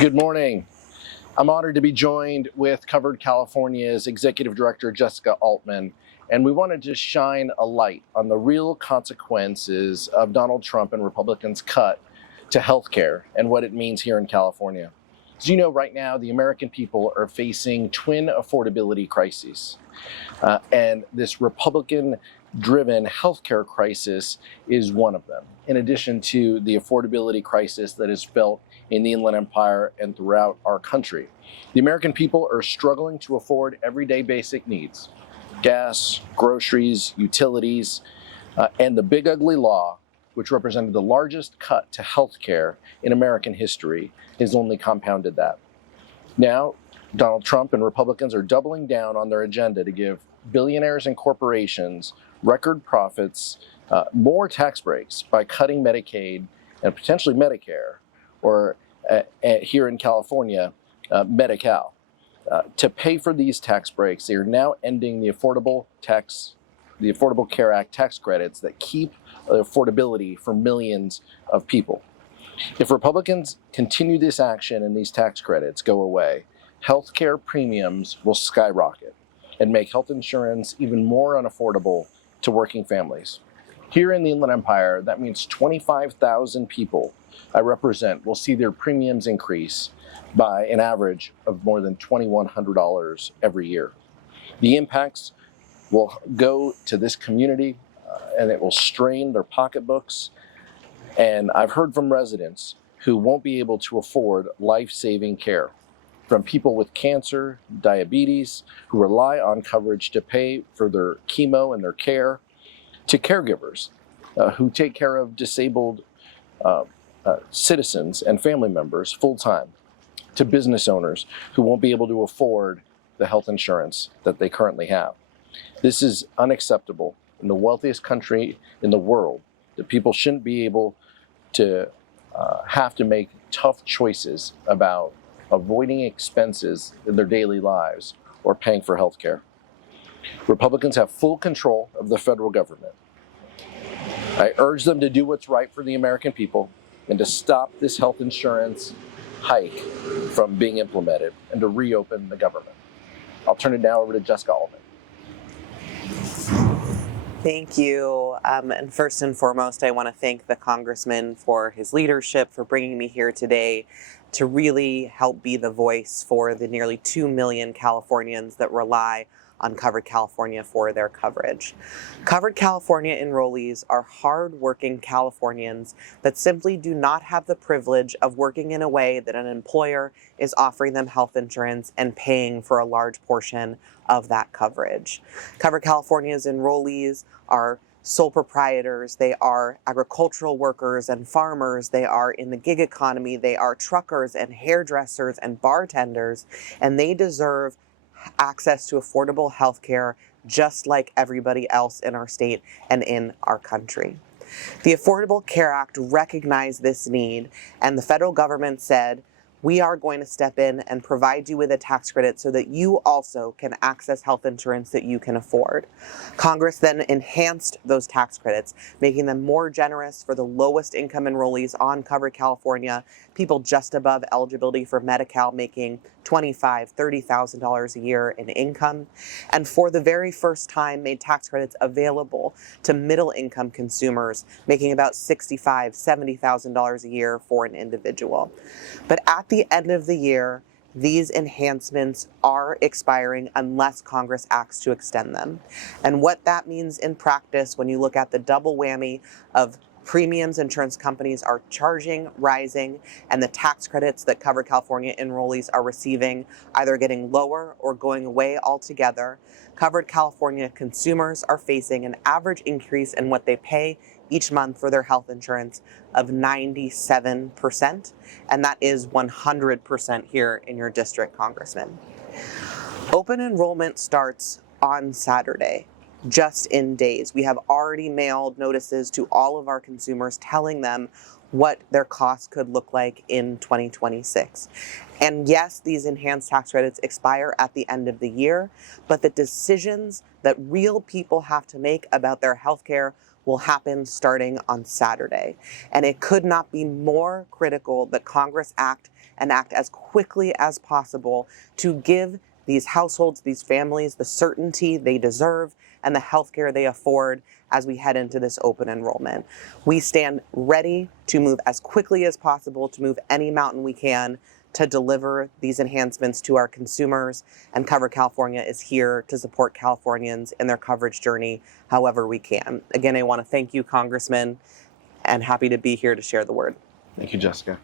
Good morning. I'm honored to be joined with Covered California's Executive Director, Jessica Altman, and we wanted to shine a light on the real consequences of Donald Trump and Republicans' cut to healthcare and what it means here in California. As you know, right now, the American people are facing twin affordability crises, and this Republican-driven healthcare crisis is one of them, in addition to the affordability crisis that is felt in the Inland Empire and throughout our country. The American people are struggling to afford everyday basic needs: gas, groceries, utilities, and the big ugly law, which represented the largest cut to health care in American history, has only compounded that. Now, Donald Trump and Republicans are doubling down on their agenda to give billionaires and corporations record profits, more tax breaks by cutting Medicaid and potentially Medicare, or here in California, Medi-Cal. To pay for these tax breaks, they are now ending the Affordable Care Act tax credits that keep affordability for millions of people. If Republicans continue this action and these tax credits go away, healthcare premiums will skyrocket and make health insurance even more unaffordable to working families. Here in the Inland Empire, that means 25,000 people I represent will see their premiums increase by an average of more than $2,100 every year. The impacts will go to this community and it will strain their pocketbooks. And I've heard from residents who won't be able to afford life-saving care, from people with cancer, diabetes, who rely on coverage to pay for their chemo and their care, to caregivers who take care of disabled citizens and family members full-time, to business owners who won't be able to afford the health insurance that they currently have. This is unacceptable in the wealthiest country in the world, that people shouldn't be able to have to make tough choices about avoiding expenses in their daily lives or paying for health care. Republicans have full control of the federal government. I urge them to do what's right for the American people and to stop this health insurance hike from being implemented and to reopen the government. I'll turn it now over to Jessica Altman. Thank you. And first and foremost, I want to thank the congressman for his leadership, for bringing me here today to really help be the voice for the nearly 2 million Californians that rely on Covered California for their coverage. Covered California enrollees are hard-working Californians that simply do not have the privilege of working in a way that an employer is offering them health insurance and paying for a large portion of that coverage. Covered California's enrollees are sole proprietors, they are agricultural workers and farmers, they are in the gig economy, they are truckers and hairdressers and bartenders, and they deserve access to affordable health care just like everybody else in our state and in our country. The Affordable Care Act recognized this need, and the federal government said, we are going to step in and provide you with a tax credit so that you also can access health insurance that you can afford. Congress then enhanced those tax credits, making them more generous for the lowest income enrollees on Covered California, people just above eligibility for Medi-Cal making $25,000, $30,000 a year in income, and for the very first time made tax credits available to middle income consumers making about $65,000, $70,000 a year for an individual. But at the end of the year, these enhancements are expiring unless Congress acts to extend them. And what that means in practice, when you look at the double whammy of premiums insurance companies are charging, rising, and the tax credits that Covered California enrollees are receiving either getting lower or going away altogether, Covered California consumers are facing an average increase in what they pay each month for their health insurance of 97%, and that is 100% here in your district, Congressman. Open enrollment starts on Saturday. Just in days. We have already mailed notices to all of our consumers telling them what their costs could look like in 2026. And yes, these enhanced tax credits expire at the end of the year, but the decisions that real people have to make about their health care will happen starting on Saturday. And it could not be more critical that Congress act and act as quickly as possible to give these households, these families, the certainty they deserve and the health care they afford as we head into this open enrollment. We stand ready to move as quickly as possible, to move any mountain we can to deliver these enhancements to our consumers, and Covered California is here to support Californians in their coverage journey however we can. Again, I want to thank you, Congressman, and happy to be here to share the word. Thank you, Jessica.